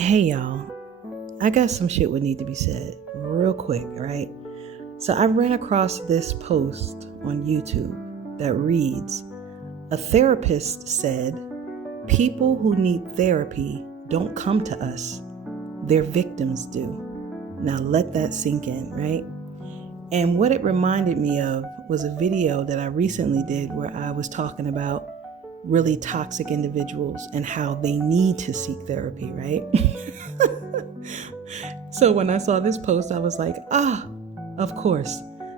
Hey y'all, I got some shit would need to be said real quick, right? So I ran across this post on YouTube that reads, a therapist said, people who need therapy don't come to us, their victims do. Now let that sink in, right? And what it reminded me of was a video that I recently did where I was talking about really toxic individuals and how they need to seek therapy, right? So when I saw this post, I was like, of course,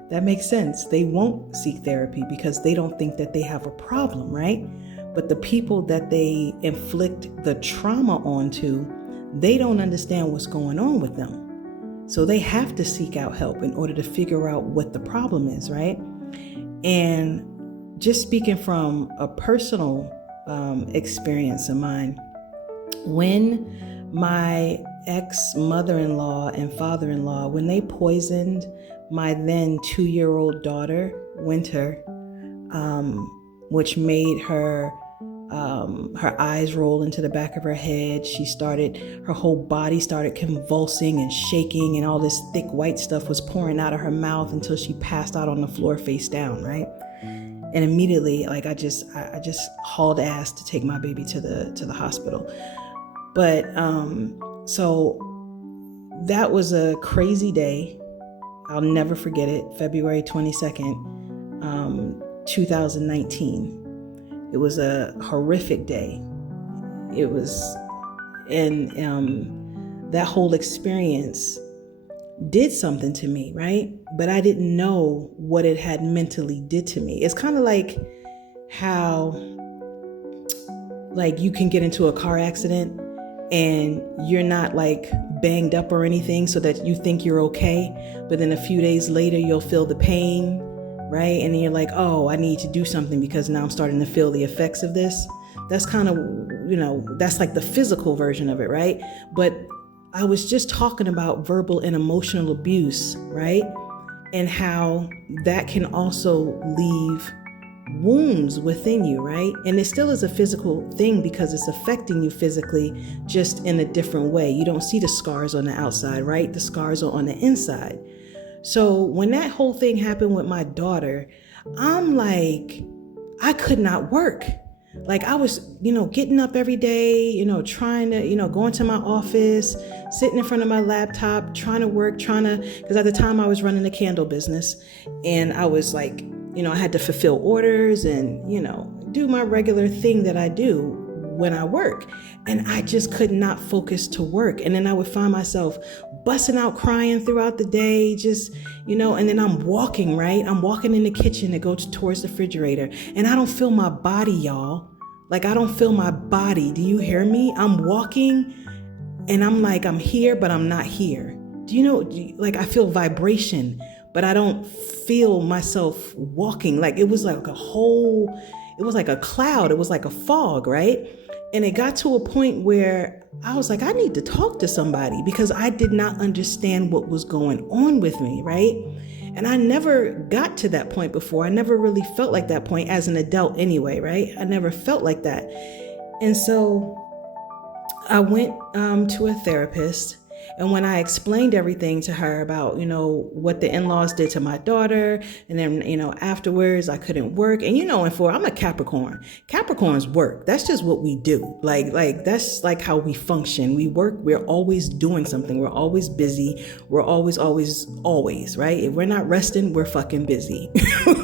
that makes sense. They won't seek therapy because they don't think that they have a problem, right? But the people that they inflict the trauma onto, they don't understand what's going on with them. So they have to seek out help in order to figure out what the problem is, right? And just speaking from a personal experience of mine, when my ex-mother-in-law and father-in-law, when they poisoned my then 2-year-old daughter, Winter, which made her eyes roll into the back of her head. Her whole body started convulsing and shaking, and all this thick white stuff was pouring out of her mouth until she passed out on the floor face down, right? And immediately, like I just hauled ass to take my baby to the hospital. But so that was a crazy day. I'll never forget it. February 22nd, 2019. It was a horrific day. It was, and that whole experience did something to me, right? But I didn't know what it had mentally did to me. It's kind of like how, like, you can get into a car accident and you're not like banged up or anything so that you think you're okay. But then a few days later, you'll feel the pain, right? And then you're like, oh, I need to do something because now I'm starting to feel the effects of this. That's kind of, that's like the physical version of it, right? But I was just talking about verbal and emotional abuse, right? And how that can also leave wounds within you, right? And it still is a physical thing because it's affecting you physically, just in a different way. You don't see the scars on the outside, right? The scars are on the inside. So when that whole thing happened with my daughter, I'm like, I could not work. Like I was, getting up every day, trying to, going to my office, sitting in front of my laptop, trying to work, because at the time I was running a candle business and I was like, I had to fulfill orders and, do my regular thing that I do when I work. And I just could not focus to work. And then I would find myself busting out crying throughout the day, just, and then I'm walking, right? I'm walking in the kitchen to go towards the refrigerator and I don't feel my body, y'all. Like I don't feel my body. Do you hear me? I'm walking and I'm like, I'm here, but I'm not here. I feel vibration, but I don't feel myself walking. Like it was like it was like a cloud. It was like a fog, right? And it got to a point where I was like, I need to talk to somebody because I did not understand what was going on with me, right? And I never got to that point before. I never really felt like that point as an adult anyway, right? I never felt like that. And so I went to a therapist. And when I explained everything to her about, what the in-laws did to my daughter, and then, afterwards I couldn't work. And, I'm a Capricorn. Capricorns work. That's just what we do. Like that's like how we function. We work. We're always doing something. We're always busy. We're always, right? If we're not resting, we're fucking busy.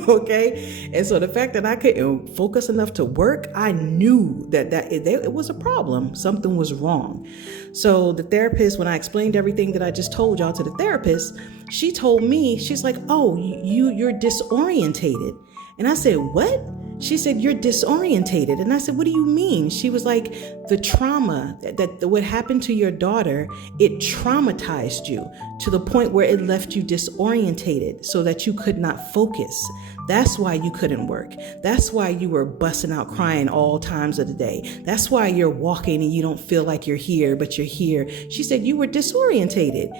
Okay. And so the fact that I couldn't focus enough to work, I knew that it was a problem. Something was wrong. So the therapist, when I explained everything that I just told y'all to the therapist, she told me, she's like, oh, you're disorientated. And I said, what? She said, you're disorientated. And I said, what do you mean? She was like, the trauma that what happened to your daughter, it traumatized you to the point where it left you disorientated so that you could not focus. That's why you couldn't work. That's why you were busting out crying all times of the day. That's why you're walking and you don't feel like you're here, but you're here. She said, you were disorientated.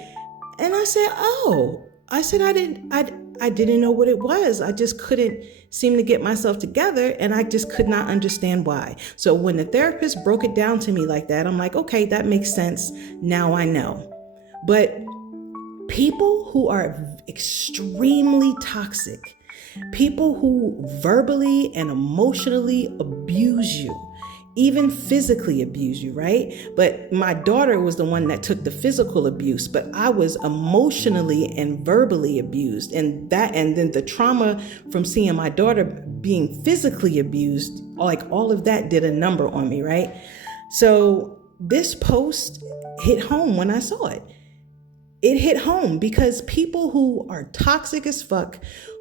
And I said, oh, I said, I didn't know what it was. I just couldn't seem to get myself together, and I just could not understand why. So when the therapist broke it down to me like that, I'm like, okay, that makes sense. Now I know. But people who are extremely toxic, people who verbally and emotionally abuse you, even physically abuse you, right? But my daughter was the one that took the physical abuse, but I was emotionally and verbally abused. And then the trauma from seeing my daughter being physically abused, like all of that did a number on me, right? So this post hit home when I saw it. It hit home because people who are toxic as fuck,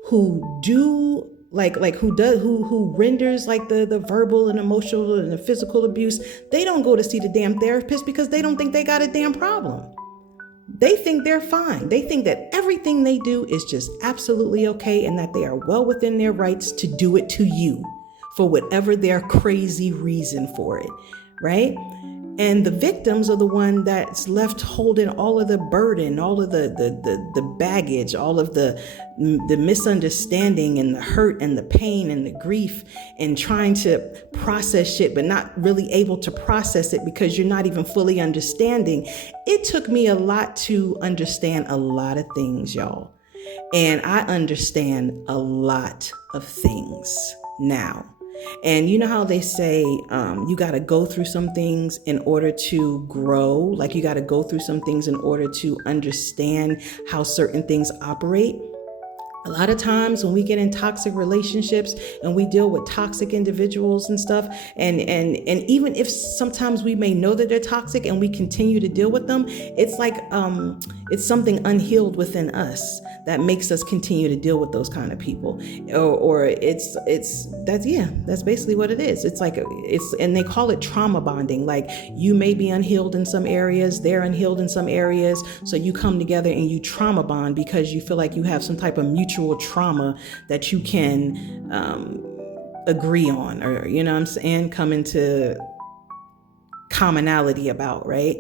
who do who renders like the verbal and emotional and the physical abuse, they don't go to see the damn therapist because they don't think they got a damn problem. They think they're fine. They think that everything they do is just absolutely okay and that they are well within their rights to do it to you for whatever their crazy reason for it, right? And the victims are the one that's left holding all of the burden, all of the baggage, all of the misunderstanding and the hurt and the pain and the grief, and trying to process shit, but not really able to process it because you're not even fully understanding. It took me a lot to understand a lot of things, y'all. And I understand a lot of things now. And you know how they say you got to go through some things in order to grow, like you got to go through some things in order to understand how certain things operate. A lot of times when we get in toxic relationships and we deal with toxic individuals and stuff, and even if sometimes we may know that they're toxic and we continue to deal with them, it's like it's something unhealed within us that makes us continue to deal with those kind of people, or that's basically what it is. It's like and they call it trauma bonding. Like you may be unhealed in some areas, they're unhealed in some areas, so you come together and you trauma bond because you feel like you have some type of mutual trauma that you can agree on, or you know what I'm saying, come into commonality about, right?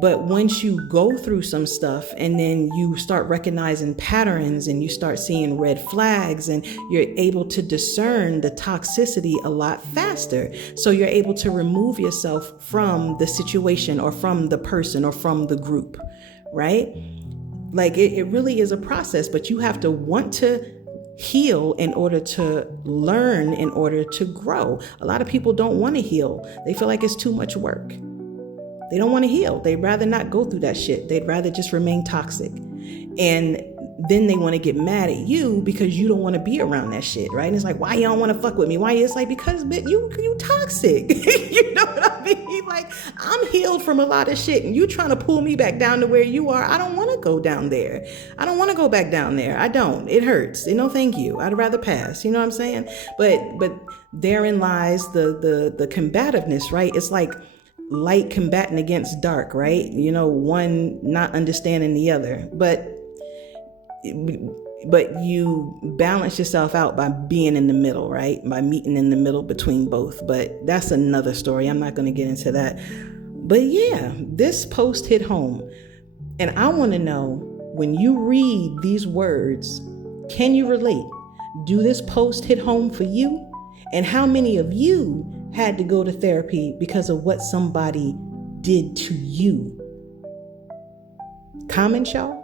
But once you go through some stuff and then you start recognizing patterns and you start seeing red flags, and you're able to discern the toxicity a lot faster. So you're able to remove yourself from the situation or from the person or from the group, right? Like it really is a process, but you have to want to heal in order to learn, in order to grow. A lot of people don't want to heal. They feel like it's too much work. They don't want to heal. They'd rather not go through that shit. They'd rather just remain toxic. And then they want to get mad at you because you don't want to be around that shit, right? And it's like, why you don't want to fuck with me? Why? It's like, because you toxic. You know what I mean? Like, I'm healed from a lot of shit and you trying to pull me back down to where you are. I don't want to go down there. I don't want to go back down there. I don't. It hurts. No, thank you. I'd rather pass. You know what I'm saying? But therein lies the combativeness, right? It's like light combating against dark, right? You know, one not understanding the other, but you balance yourself out by being in the middle, right? By meeting in the middle between both. But that's another story. I'm not going to get into that. But yeah, this post hit home. And I want to know, when you read these words, can you relate? Do this post hit home for you? And how many of you had to go to therapy because of what somebody did to you? Comment, y'all.